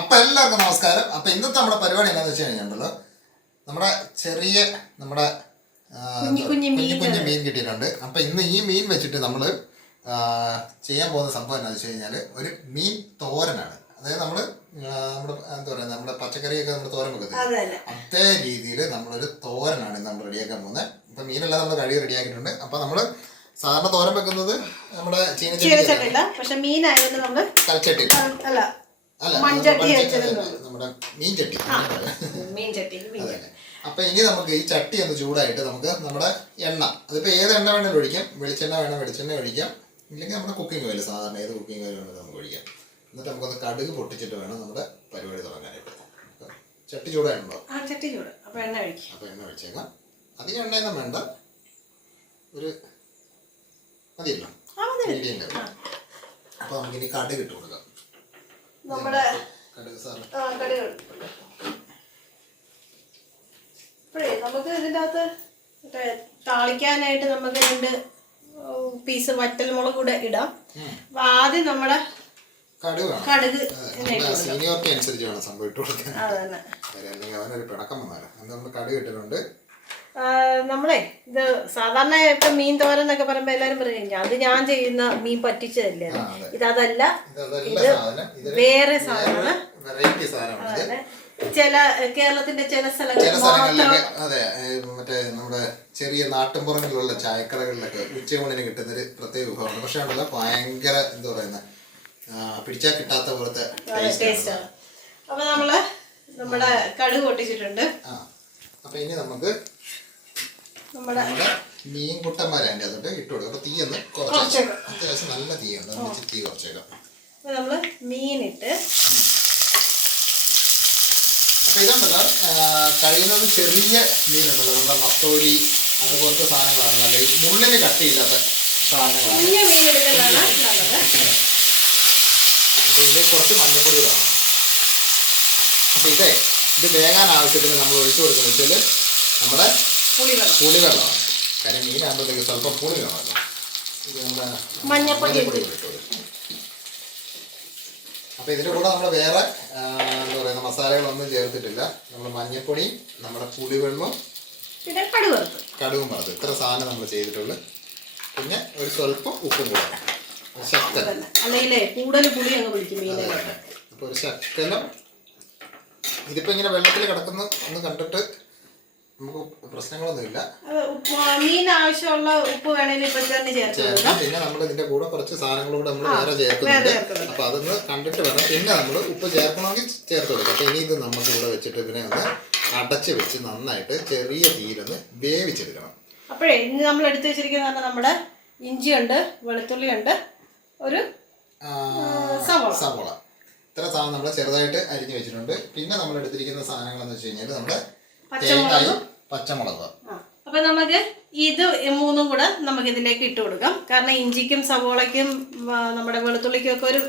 അപ്പോൾ എല്ലാവർക്കും നമസ്കാരം. അപ്പോൾ ഇന്നത്തെ നമ്മുടെ പരിപാടി എന്താണെന്ന് വെച്ച് കഴിഞ്ഞാൽ നമ്മുടെ ചെറിയ നമ്മുടെ കുഞ്ഞു മീൻ കിട്ടിയിട്ടുണ്ട്. അപ്പോൾ ഇന്ന് ഈ മീൻ വെച്ചിട്ട് നമ്മൾ ചെയ്യാൻ പോകുന്ന സംഭവം എന്താണെന്ന് വെച്ച് കഴിഞ്ഞാൽ ഒരു മീൻ തോരനാണ്. അതായത് നമ്മൾ നമ്മുടെ എന്താ പറയുക, നമ്മുടെ പച്ചക്കറിയൊക്കെ നമ്മൾ തോരൻ വെക്കുന്നത് അതേ രീതിയിൽ നമ്മളൊരു തോരനാണ് നമ്മൾ റെഡിയാക്കാൻ പോകുന്നത്. അപ്പോൾ മീനെല്ലാം നമ്മൾ കഴുകി റെഡിയാക്കിയിട്ടുണ്ട്. അപ്പോൾ നമ്മൾ സാധാരണ തോരൻ വെക്കുന്നത് നമ്മുടെ ചീനച്ചട്ടിയില്ല, പക്ഷെ മീനായതുകൊണ്ട് നമ്മൾ കൽച്ചട്ടി അല്ല നമ്മുടെ മീൻ ചട്ടി. അപ്പൊ ഇനി നമുക്ക് ഈ ചട്ടി ഒന്ന് ചൂടായിട്ട് നമുക്ക് നമ്മുടെ എണ്ണ, അതിപ്പോ ഏത് എണ്ണ വേണമെങ്കിലും ഒഴിക്കാം. വെളിച്ചെണ്ണ വേണം വെളിച്ചെണ്ണ ഒഴിക്കാം, ഇല്ലെങ്കിൽ നമ്മുടെ കുക്കിംഗ് ഓയിൽ, സാധാരണ ഏത് കുക്കിംഗ് ഓയിൽ വേണമെങ്കിലും നമുക്ക് ഒഴിക്കാം. എന്നിട്ട് നമുക്കൊന്ന് കടുക് പൊട്ടിച്ചിട്ട് വേണം നമ്മുടെ പരിപാടി തുടങ്ങാനായിട്ട്. ചട്ടി ചൂടായിട്ടുണ്ടോ? ചട്ടി ചൂട്. അപ്പൊ എണ്ണ ഒഴിച്ചേക്കാം. അധികം എണ്ണയൊന്നും വേണ്ട, ഒരു മതിയല്ലോ, മീഡിയം കറി. അപ്പൊ നമുക്കിനി കടുക് ഇട്ട് കൊടുക്കാം. നമ്മുടെ നമുക്ക് ഇതിൻ്റെ അകത്ത് താളിക്കാനായിട്ട് നമുക്ക് 2 പീസ് വറ്റൽ മുളക് കൂടെ ഇടാം. അപ്പൊ ആദ്യം നമ്മുടെ കടുക് സീനിയോറിറ്റി അനുസരിച്ച് വേണം സംഭവം ഇട്ട് കൊടുക്കാൻ. അവനൊരു പിണക്കം വന്നാലും നമ്മൾ കടുക് ഇട്ടിട്ടുണ്ട്. നമ്മളെ ഇത് സാധാരണ ഇപ്പൊ മീൻ തോരൻ എന്നൊക്കെ പറയുമ്പോ എല്ലാരും പറയും അത് ഞാൻ ചെയ്യുന്ന മീൻ പറ്റിച്ചതല്ലേ. ഇതല്ല, ഇത് വേറെ സാധനമാണ്. ചില കേരളത്തിന്റെ ചില സ്ഥലങ്ങളിൽ അതെ, മറ്റേ നമ്മുടെ ചെറിയ നാട്ടിൻപുറങ്ങളിലുള്ള ചായക്കടകളിലൊക്കെ ഉച്ചയൂണിന് കിട്ടുന്നൊരു പ്രത്യേക വിഭവമാണ്. പക്ഷെ ഉണ്ടല്ലോ ഭയങ്കര എന്താ പറയുന്ന പിടിച്ചാൽ കിട്ടാത്ത പോലത്തെ ടേസ്റ്റാണ്. അപ്പൊ നമ്മുടെ കടുക് പൊട്ടിച്ചിട്ടുണ്ട്. അപ്പൊ ഇനി നമുക്ക് നമ്മുടെ മീൻകുട്ടന്മാരെ അതിൻ്റെ അകത്തോട്ട് ഇട്ട് കൊടുക്കും. അപ്പൊ തീ ഒന്ന് കുറച്ചേക്കാം, അത്യാവശ്യം നല്ല തീയുണ്ട്, തീ കുറച്ചേക്കാം. നമ്മള് മീനിട്ട് അപ്പൊ ഇതുണ്ടല്ലോ കഴിയുന്നത് ചെറിയ മീനുണ്ടല്ലോ, നമ്മുടെ നത്തോലി അതുപോലത്തെ സാധനങ്ങളാണ് നല്ലത്. മുള്ളിന് കട്ടിയില്ലാത്ത സാധനങ്ങളാണ്. ഇതിൽ കുറച്ച് മഞ്ഞപ്പൊടി വേണം. അപ്പൊ ഇത് വേകാൻ ആവശ്യത്തിന് നമ്മൾ ഒഴിച്ചു കൊടുക്കുന്നത് വെച്ചാൽ നമ്മുടെ പുളിവെള്ളമാണ്. കാര്യം മീനാകുമ്പോഴത്തേക്ക് സ്വല്പം പുളി വേണമല്ലോ. ഇത് നമ്മുടെ മഞ്ഞപ്പൊടി ഇട്ട് കൊടുക്കും. അപ്പൊ ഇതിന്റെ കൂടെ നമ്മൾ വേറെ എന്താ പറയുക മസാലകളൊന്നും ചേർത്തിട്ടില്ല. നമ്മൾ മഞ്ഞപ്പൊടിയും നമ്മുടെ പുളിവെള്ളവും പിന്നെ കടുകും വറുത്ത് ഇത്ര സാധനം നമ്മൾ ചെയ്തിട്ടുള്ളൂ. പിന്നെ ഒരു സ്വല്പം ഉപ്പും കൂടെ, ശക്കലം. അപ്പൊ ഒരു ശക്കലം. ഇതിപ്പോ ഇങ്ങനെ വെള്ളത്തിൽ കിടക്കുന്നു എന്ന് കണ്ടിട്ട് നമുക്ക് പ്രശ്നങ്ങളൊന്നുമില്ല. മീൻ ആവശ്യമുള്ള ഉപ്പ് വേണമെങ്കിൽ ഇപ്പൊ തന്നെ ചേർക്കാം. പിന്നെ നമ്മൾ ഇതിന്റെ കൂടെ കുറച്ച് സാധനങ്ങളൂടെ നമ്മൾ വേറെ ചേർക്കുന്നുണ്ട്. അപ്പൊ അതൊന്ന് കണ്ടിട്ട് വേണം. പിന്നെ നമ്മൾ ഉപ്പ് ചേർക്കണമെങ്കിൽ ചേർത്ത് കൊടുക്കും. അപ്പൊ ഇനി ഇത് നമുക്ക് ഇവിടെ വെച്ചിട്ട് ഇതിനെ ഒന്ന് അടച്ച് വെച്ച് നന്നായിട്ട് ചെറിയ തീയിലൊന്ന് വേവിച്ചെടുക്കണം. അപ്പോഴേ ഇന്ന് നമ്മൾ എടുത്തു വെച്ചിരിക്കുന്ന നമ്മുടെ ഇഞ്ചിയുണ്ട്, വെളുത്തുള്ളിയുണ്ട്, ഒരു സവോള, ഇത്ര സാധനം നമ്മൾ ചെറുതായിട്ട് അരിഞ്ഞു വെച്ചിട്ടുണ്ട്. പിന്നെ നമ്മൾ എടുത്തിരിക്കുന്ന സാധനങ്ങൾ എന്ന് വെച്ച് കഴിഞ്ഞാൽ നമ്മുടെ തേങ്ങയും പച്ചമുളക്. അപ്പൊ നമുക്ക് ഇത് 3 കൂടെ നമുക്ക് ഇതിലേക്ക് ഇട്ട് കൊടുക്കാം. കാരണം ഇഞ്ചിക്കും സവോളയ്ക്കും നമ്മുടെ വെളുത്തുള്ളിക്കും ഒക്കെ ഒരു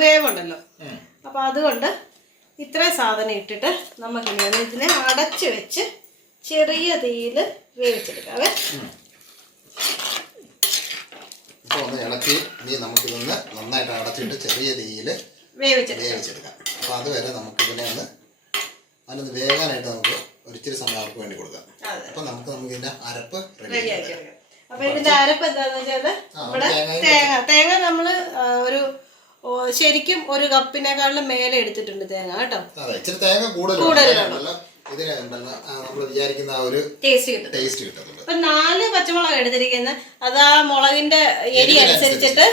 വേവുണ്ടല്ലോ. അപ്പൊ അതുകൊണ്ട് ഇത്രയും സാധനം ഇട്ടിട്ട് നമുക്ക് ഇതിനെ അടച്ചു വെച്ച് ചെറിയ തീയിൽ വേവിച്ചെടുക്കാവേ. ഇപ്പൊ ഒന്ന് ഇളക്കി ഇനി നമുക്കിതൊന്ന് നന്നായിട്ട് അടച്ചിട്ട് ചെറിയ തീയിൽ വേവിച്ചെടുക്കാം. അപ്പൊ അതുവരെ നമുക്കിതിനെ അതിനൊന്ന് വേകാനായിട്ട് നമുക്ക് ഒരിച്ചിരി സമയം അവർക്ക് വേണ്ടി കൊടുക്കാം. അപ്പൊ നമുക്ക് ഇതിന്റെ അരപ്പ് റെഡിയാക്കാം. അപ്പൊ ഇതിന്റെ അരപ്പ് എന്താന്ന് വെച്ചാല് നമ്മുടെ തേങ്ങ നമ്മള് ഒരു ശരിക്കും 1 കപ്പിനെക്കാളും മേലെ എടുത്തിട്ടുണ്ട് തേങ്ങ കേട്ടോ. അതെ, ഇച്ചിരി തേങ്ങ കൂടുതലുണ്ടല്ലോ, ഇതിന് നമ്മൾ വിചാരിക്കുന്ന ആ ഒരു ടേസ്റ്റ് കിട്ടുന്നുണ്ട്. ഇപ്പൊ 4 പച്ചമുളക് എടുത്തിരിക്കുന്നത്. അത് ആ മുളകിന്റെ എരി അനുസരിച്ചിട്ട്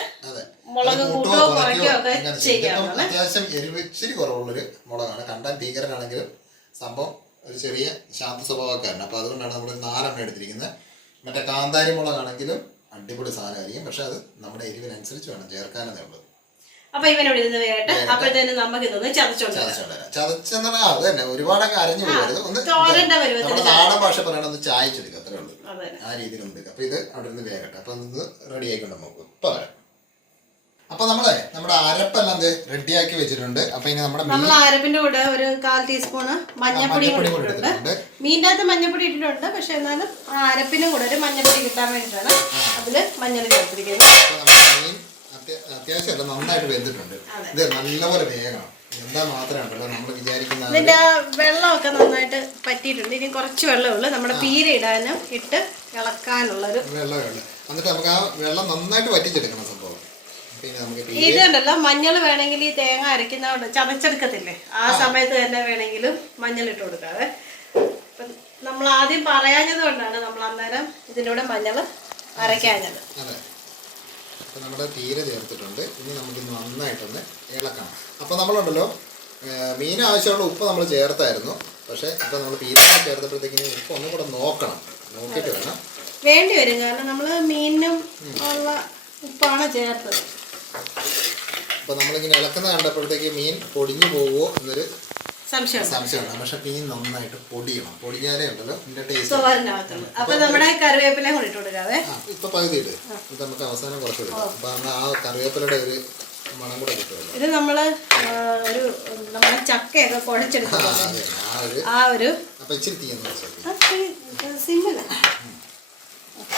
മുളക് കൂട്ടോ കുറയ്ക്കോ ഒക്കെ ചെയ്യാം. അത്യാവശ്യം എരിവ് ഇച്ചിരി കുറവുള്ളൊരു മുളകാണ്. കണ്ടാൽ ഭീകരനാണെങ്കിലും സംഭവം ഒരു ചെറിയ ശാന്ത സ്വഭാവക്കാരൻ. അപ്പൊ അതുകൊണ്ടാണ് നമ്മൾ 4 എണ്ണം എടുത്തിരിക്കുന്നത്. മറ്റേ കാന്താരി മുളകാണെങ്കിലും അടിപൊളി സാധനമായിരിക്കും. പക്ഷെ അത് നമ്മുടെ എരിവിനനുസരിച്ച് വേണം ചേർക്കാനേ ഉള്ളൂ. അപ്പൊ ഇവനോട് ഇരുന്ന് വേട്ടെ. അപ്പോഴത്തേനും നമുക്ക് ഇതൊന്ന് ചതച്ചെന്ന് പറഞ്ഞാൽ അത് തന്നെ ഒരുപാട് അരഞ്ഞു പോകരുത്. ഒന്ന് നമ്മുടെ നാടൻ ഭാഷ പറയണ ഒന്ന് ചായച്ചെടുക്കുക, അത്രേ ഉള്ളൂ. ആ രീതിയിൽ ഒന്ന് എടുക്കുക. അപ്പൊ ഇത് അവിടെ നിന്ന് വേകട്ടെ. അപ്പൊ ഒന്ന് റെഡി ആയിക്കൊണ്ട് നോക്കും. ഇപ്പൊ വരാം. അപ്പൊ നമ്മുടെ അരപ്പെല്ലാം റെഡിയാക്കി വെച്ചിട്ടുണ്ട്. അപ്പൊ ഇനി നമ്മൾ അരപ്പിന്റെ കൂടെ ഒരു 1/4 ടീസ്പൂണ് മഞ്ഞപ്പൊടി ഇട്ടിട്ടുണ്ട്. മീൻ്റെ അകത്ത് മഞ്ഞപ്പൊടി ഇട്ടിട്ടുണ്ട്. പക്ഷെ എന്നാലും ആ അരപ്പിനും കൂടെ ഒരു മഞ്ഞപ്പൊടി കിട്ടാൻ വേണ്ടിയിട്ടാണ് അതില് മഞ്ഞൾ ചേർത്തിരിക്കുന്നത്. അത്യാവശ്യം നന്നായിട്ട് വെന്തിട്ടുണ്ട്. ഇത് നല്ലപോലെ വേഗണം. എന്താ മാത്രമേ ഉണ്ടല്ലോ നമ്മൾ വിചാരിക്കുന്ന ഇതിന്റെ ആ വെള്ളമൊക്കെ നന്നായിട്ട് പറ്റിയിട്ടുണ്ട്. ഇനി കുറച്ച് വെള്ളമേ ഉള്ളൂ നമ്മുടെ പീര ഇടാനും ഇട്ട് ഇളക്കാനുള്ളൊരു വെള്ളമേ ഉള്ളൂ. എന്നിട്ട് നമുക്ക് ആ വെള്ളം നന്നായിട്ട് വറ്റിച്ചെടുക്കണം സംഭവം. പിന്നെ നമുക്ക് ഇതുണ്ടല്ലോ മഞ്ഞൾ വേണമെങ്കിൽ ഈ തേങ്ങ അരയ്ക്കുന്ന ചതച്ചെടുക്കത്തില്ലേ, ആ സമയത്ത് തന്നെ വേണമെങ്കിലും മഞ്ഞൾ ഇട്ട് കൊടുക്കാതെ. നമ്മൾ ആദ്യം പറയാഞ്ഞത് കൊണ്ടാണ് നമ്മൾ അന്നേരം ഇതിൻ്റെ കൂടെ മഞ്ഞൾ അരയ്ക്കാഞ്ഞത്. അതെ, അപ്പോൾ നമ്മുടെ തീര ചേർത്തിട്ടുണ്ട്. ഇനി നമുക്ക് നന്നായിട്ടൊന്ന് ഇളക്കണം. അപ്പോൾ നമ്മളുണ്ടല്ലോ മീൻ ആവശ്യമുള്ള ഉപ്പ് നമ്മൾ ചേർത്തായിരുന്നു. പക്ഷേ ഇപ്പോൾ നമ്മൾ തീര ചേർത്തപ്പോഴത്തേക്കിന് ഉപ്പ് ഒന്നും കൂടെ നോക്കണം, നോക്കിയിട്ട് വേണം. വേണ്ടി വരും, കാരണം നമ്മൾ മീനിനും ഉള്ള ഉപ്പാണ് ചേർത്തത്. അപ്പോൾ നമ്മളിങ്ങനെ ഇളക്കുന്ന കണ്ടപ്പോഴത്തേക്ക് മീൻ പൊടിഞ്ഞു പോവുമോ എന്നൊരു സംശയമുണ്ട്. പക്ഷെ മീൻ നന്നായിട്ട് പൊടിയണം. പൊടിഞ്ഞാലേ ഉണ്ടല്ലോ ഇതിന്റെ ടേസ്റ്റ്. അപ്പൊ നമ്മുടെ കറിവേപ്പിലയും കൂടി ഇട്ട് കൊടുക്കാതെ ഇപ്പൊ പകുതി ഇട്, നമുക്ക് അവസാനം കുറച്ച് ഇടും. അപ്പൊ ആ കറിവേപ്പിലയുടെ ഒരു മണം കൂടെ കിട്ടുമല്ലോ. ഇത് നമ്മള് ഒരു നമ്മുടെ ചക്കയൊക്കെ കുഴച്ചെടുക്കും. ആ ഒരു അപ്പൊ ഇച്ചിരി തീയെന്ന് സിമ്മില.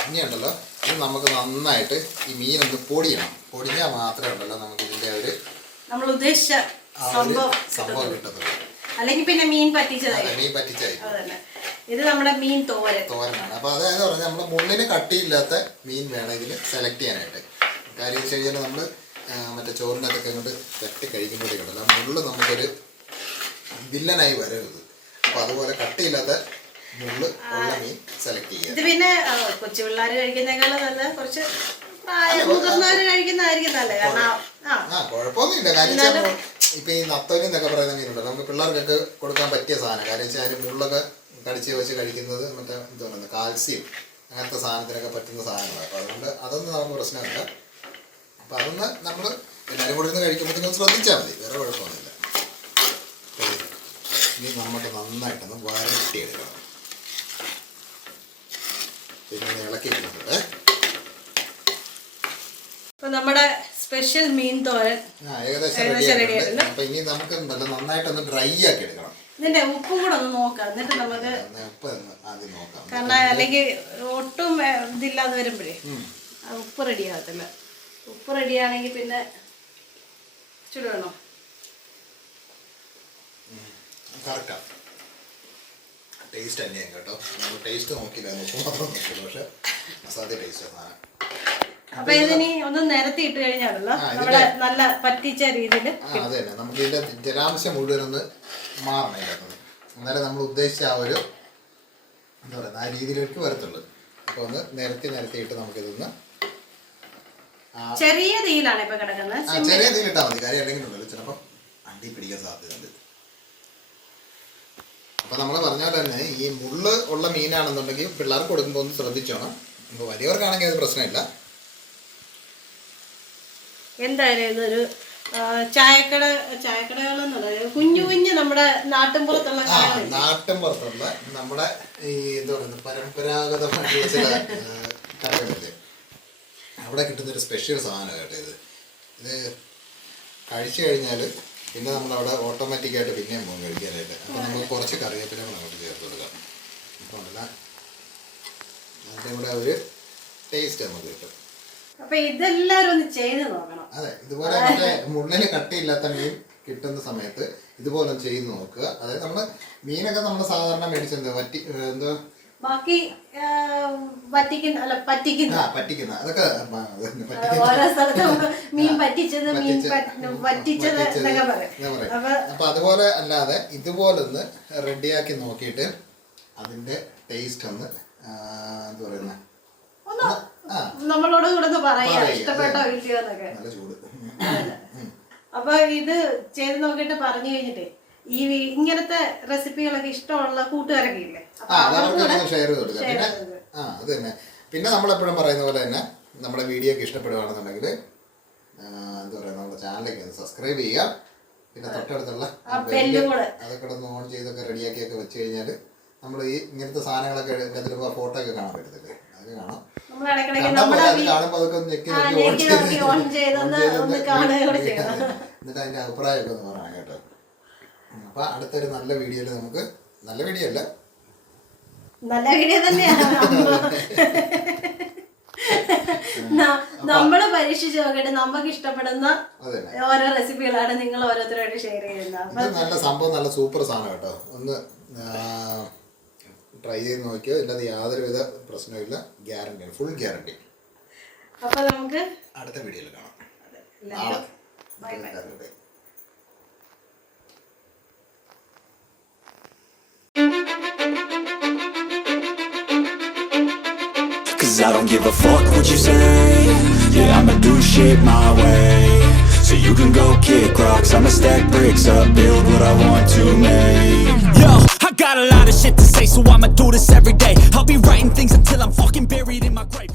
ഇനി ഉണ്ടല്ലോ ഇത് നമുക്ക് നന്നായിട്ട് ഈ മീനൊന്ന് പൊടിയണം. പൊടിഞ്ഞാൽ മാത്രമേ ഉണ്ടല്ലോ നമുക്ക് ഇതിന്റെ ഒരു നമ്മൾ ഉദ്ദേശിച്ച സംഭവം കിട്ടുന്നത്. അല്ലെങ്കിൽ പിന്നെ മീൻ പറ്റിച്ചതായി. ഇത് നമ്മുടെ മീൻ തോരനാണ്. അപ്പൊ അതായത് പറഞ്ഞാൽ നമ്മുടെ മുള്ളിന് കട്ടിയില്ലാത്ത മീൻ വേണം ഇതിന് സെലക്ട് ചെയ്യാനായിട്ട്. കാര്യം വെച്ച് കഴിഞ്ഞാൽ നമ്മൾ മറ്റേ ചോറിനകത്തൊക്കെ അങ്ങോട്ട് തട്ടി കഴിക്കുമ്പോഴേക്കുണ്ടല്ലോ മുള്ള് നമുക്കൊരു വില്ലനായി വരരുത്. അപ്പൊ അതുപോലെ കട്ടിയില്ലാത്ത മുള്ള് ഉള്ള മീൻ സെലക്ട് ചെയ്യുക. ഇത് പിന്നെ കൊച്ചു പിള്ളേർ കഴിക്കുന്നേക്കാളും നല്ല കുറച്ച് മുതിർന്നവര് കഴിക്കുന്നതായിരിക്കും നല്ലത്. കാരണം കുഴപ്പമൊന്നുമില്ല. കാര്യം ഇപ്പൊ ഈ നത്തോലി എന്നൊക്കെ പറയുന്ന മീനുണ്ടല്ലോ, നമുക്ക് പിള്ളേർക്കൊക്കെ കൊടുക്കാൻ പറ്റിയ സാധനം. കാര്യം വെച്ചാൽ അതിന് മുള്ളൊക്കെ കടിച്ച് വെച്ച് കഴിക്കുന്നത് മറ്റേ എന്താ പറയുന്നത് കാൽസ്യം അങ്ങനത്തെ സാധനത്തിനൊക്കെ പറ്റുന്ന സാധനങ്ങളാണ്. അപ്പോൾ അതുകൊണ്ട് അതൊന്നും നമുക്ക് പ്രശ്നമില്ല. അപ്പോൾ അതൊന്ന് നമ്മൾ എല്ലാവരും കൂടി ഇരുന്ന് കഴിക്കുമ്പോഴത്തേക്കും ശ്രദ്ധിച്ചാൽ മതി, വേറെ കുഴപ്പമൊന്നുമില്ല. ഇനി നമുക്ക് നന്നായിട്ടൊന്ന് വരട്ടിയെടുക്കണം. പിന്നെ ഇളക്കി കൊടുക്കട്ടെ. നമ്മുടെ സ്പെഷ്യൽ മീൻ തോരൻ ഏകദേശം റെഡിയായിട്ടുണ്ട്. അപ്പൊ ഇനി നമുക്ക് നന്നായിട്ടൊന്ന് ഡ്രൈ ആക്കി എടുക്കണം. ഇതിന്റെ ഉപ്പും കൂടെ ഒന്ന് നോക്കാം, എന്നിട്ട് നമുക്ക് ഉപ്പ് ആദ്യം നോക്കാം. കാരണം അല്ലെങ്കിൽ ഒട്ടും ഇതില്ലാതെ വരുമ്പോഴേ ഉപ്പ് റെഡി ആകത്തില്ല. ഉപ്പ് റെഡിയാണെങ്കിൽ പിന്നെ ചുടുവേണോ? കറക്റ്റാ, ടേസ്റ്റ് തന്നെയാണ് കേട്ടോ. നമ്മൾ ടേസ്റ്റ് നോക്കില്ല, ഉപ്പ് മാത്രം നോക്കില്ല. പക്ഷെ അസാധ്യ ടേസ്റ്റ് സാധനം. അപ്പൊ ഇതിനി ഒന്ന് നിരത്തി ഇട്ട് കഴിഞ്ഞാണല്ലോ നമ്മുടെ നല്ല പറ്റിച്ച രീതിയിൽ. അതെ, നമുക്ക് ഇതിന്റെ ജലാംശം മുഴുവനൊന്ന് മാറണം ഇതിനകത്ത്. എന്നാലേ നമ്മൾ ഉദ്ദേശിച്ച ആ ഒരു എന്താ പറയുക ആ രീതിയിലേക്ക് വരത്തുള്ളൂ. അപ്പൊ ഒന്ന് നിരത്തിയിട്ട് നമുക്കിതൊന്ന് ചെറിയ തീയിലാണ് ഇപ്പൊ കിടക്കുന്നത്. ചെറിയ തീയിലിട്ടാൽ മതി. കാര്യം അല്ലെങ്കിൽ ഉണ്ടല്ലോ ചിലപ്പോൾ അണ്ടി പിടിക്കാൻ സാധ്യതയുണ്ട്. അപ്പൊ നമ്മൾ പറഞ്ഞ പോലെ തന്നെ ഈ മുള്ള് ഉള്ള മീനാണെന്നുണ്ടെങ്കിൽ പിള്ളേർക്ക് കൊടുക്കുമ്പോൾ ഒന്ന് ശ്രദ്ധിച്ചോണം. ഇപ്പൊ വലിയവർക്കാണെങ്കിൽ അത് പ്രശ്നമില്ല. എന്തായാലും ഇതൊരു ചായക്കടകളെന്നുള്ള കുഞ്ഞു നമ്മുടെ നാട്ടിൻപുറത്തുള്ള നമ്മുടെ ഈ എന്താ പറയുക പരമ്പരാഗതമായിട്ടുള്ള ചില കടകളില്ലേ, അവിടെ കിട്ടുന്നൊരു സ്പെഷ്യൽ സാധനം കേട്ടോ. ഇത് കഴിച്ചു കഴിഞ്ഞാൽ പിന്നെ നമ്മളവിടെ ഓട്ടോമാറ്റിക്കായിട്ട് പിന്നെയും പോകും കഴിക്കാനായിട്ട്. അപ്പോൾ നമുക്ക് കുറച്ച് കറിവേപ്പില അങ്ങോട്ട് ചേർത്ത് കൊടുക്കാം. അപ്പോൾ അതിൻ്റെ കൂടെ ഒരു ടേസ്റ്റ് നമുക്ക് കിട്ടും. അപ്പൊ ഇതെല്ലാരും ഒന്ന് ചെയ്ത് നോക്കണം. അതെ, ഇതുപോലെ മറ്റേ മുള്ളിന് കട്ടിയില്ലാത്ത മീൻ കിട്ടുന്ന സമയത്ത് ഇതുപോലെ ചെയ്ത് നോക്കുക. അതായത് നമ്മള് മീനൊക്കെ നമ്മൾ സാധാരണ മേടിച്ചെന്ത് എന്തോ ബാക്കി പറ്റിക്കുന്ന അതൊക്കെ ഓരോ സ്ഥലത്തും മീൻ പറ്റിച്ചത് മീൻ പറ്റിച്ചത് എന്നൊക്കെ പറയും. അപ്പൊ അതുപോലെ അല്ലാതെ ഇതുപോലെ ഒന്ന് റെഡിയാക്കി നോക്കിയിട്ട് അതിന്റെ ടേസ്റ്റ് ഒന്ന് എന്താ പറയുന്ന നമ്മളോട് കൂടെ പറയാ ഇഷ്ടപ്പെട്ടോ ഇല്ലയോ എന്നൊക്കെ. നല്ല ചൂട്. അപ്പൊ ഇത് ചെയ്ത് നോക്കിയിട്ട് പറഞ്ഞു കഴിഞ്ഞിട്ട് ഈ ഇങ്ങനത്തെ റെസിപ്പികളൊക്കെ ഇഷ്ടമുള്ള കൂട്ടുകാരൊക്കെ ഇല്ലേ, ഷെയർ ചെയ്ത് കൊടുക്കുക. പിന്നെ അത് തന്നെ. പിന്നെ നമ്മളെപ്പോഴും പറയുന്ന പോലെ തന്നെ നമ്മുടെ വീഡിയോ ഒക്കെ ഇഷ്ടപ്പെടുകയാണെന്നുണ്ടെങ്കിൽ എന്താ പറയുക നമ്മുടെ ചാനലിലേക്ക് ഒന്ന് സബ്സ്ക്രൈബ് ചെയ്യുക. പിന്നെ തൊട്ടടുത്തുള്ള അതൊക്കെ ഒന്ന് ഓൺ ചെയ്തൊക്കെ റെഡിയാക്കിയൊക്കെ വെച്ച് കഴിഞ്ഞാൽ നമ്മൾ ഈ ഇങ്ങനത്തെ സാധനങ്ങളൊക്കെ ചിലപ്പോൾ ഫോട്ടോ ഒക്കെ കാണാൻ പറ്റത്തില്ലേ, അതൊക്കെ കാണാം. കാണുമ്പോൾ അതൊക്കെ എന്നിട്ട് അതിന്റെ അഭിപ്രായമൊക്കെ ഒന്ന് പറയണം കേട്ടോ. അപ്പൊ അടുത്തൊരു നല്ല വീഡിയോയിൽ നമുക്ക് നല്ല വീഡിയോ തന്നെയാണ് നമ്മള് പരീക്ഷിച്ച് നോക്കട്ടെ, നമുക്ക് ഇഷ്ടപ്പെടുന്ന അതെ ഓരോ റെസിപ്പികളാണ് നിങ്ങൾ ഓരോരുത്തരോട് ഷെയർ ചെയ്യുന്നത്. ഇത് നല്ല സംഭവം, നല്ല സൂപ്പർ സാധനം കേട്ടോ. ഒന്ന് ട്രൈ ചെയ്ത് നോക്കിയോ, ഇല്ലാതെ യാതൊരുവിധ പ്രശ്നമില്ല, ഗ്യാരണ്ടി, ഫുൾ ഗ്യാരണ്ടി. അപ്പൊ നമുക്ക് അടുത്ത വീഡിയോയിൽ കാണാം. Bye bye. Cause I don't give a fuck what you say. Yeah, I'ma do shit my way. So you can go kick rocks, I'ma stack bricks up, build what I want to make. Yo, I got a lot of shit to say, so I'ma do this every day. I'll be writing things until I'm fucking buried in my grave.